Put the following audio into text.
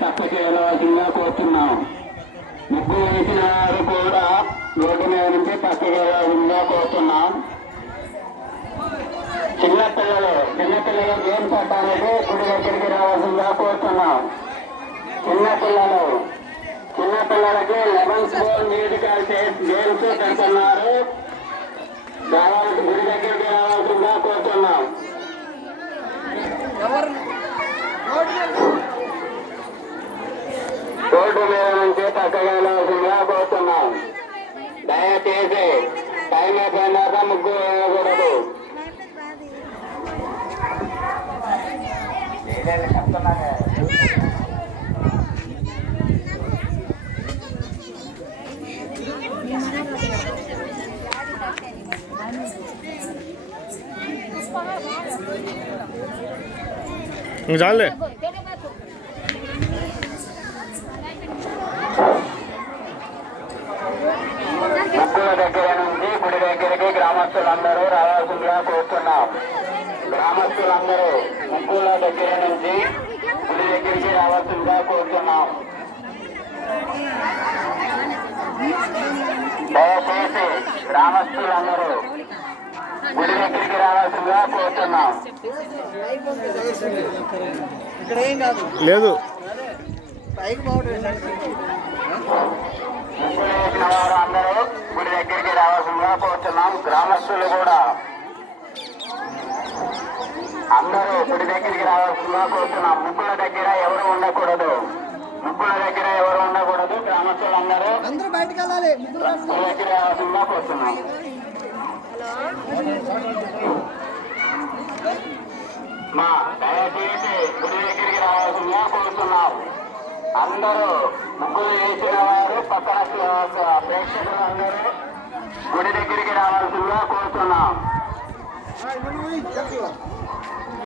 పక్కకి వెళ్ళవలసిందిగా కోరుతున్నాం. ముగ్గు వేసిన వారు కూడా రోడ్డు మీద నుంచి పక్కకి వెళ్ళవలసిందిగా కోరుతున్నాం. చిన్నపిల్లలు గేమ్స్ ఆడటానికి గుడి దగ్గరికి రావాల్సిందిగా కోరుతున్నాం. చిన్నపిల్లలకి లెమన్స్ బాల్ మ్యూజికల్ గేమ్స్ పెడుతున్నారు. గుడి దగ్గరికి రావాల్సిందిగా కోరుతున్నాం. రోడ్డు మీద నుంచి పక్కగా వెళ్ళాల్సిందిగా కోరుతున్నాం. దయచేసి టైం అయిపోయినాక ముగ్గు వేయకూడదు. చాలే ముగ్గుల దగ్గర నుంచి గుడి దగ్గరికి గ్రామస్తులందరూ రావాల్సిందిగా కోరుతున్నాం. గ్రామస్తులందరూ ముగ్గుల దగ్గర నుంచి గుడి దగ్గరికి రావాల్సిందిగా కోరుతున్నాం. దయచేసి గ్రామస్తులందరూ గుడి దగ్గరికి రావాల్సిందిగా కోరుతున్నాం. లేదు ముగ్గులు వేసిన వారు అందరూ గుడి దగ్గరికి రావాల్సిందిగా కోరుతున్నాం. గ్రామస్తులు కూడా అందరూ గుడి దగ్గరికి రావాల్సిందిగా కోరుతున్నాం. ముగ్గుల దగ్గర ఎవరు ఉండకూడదు. గ్రామస్తులందరూ బయటకు వెళ్ళాలి. గుడి దగ్గర రావాల్సిందిగా కోరుతున్నాం. దయచేసి గుడి దగ్గరికి రావాల్సిందిగా కోరుతున్నాం. అందరూ ముగ్గులు వేసిన వారు పక్కన ప్రేక్షకులు అందరూ గుడి దగ్గరికి రావాల్సిందిగా కోరుతున్నాం.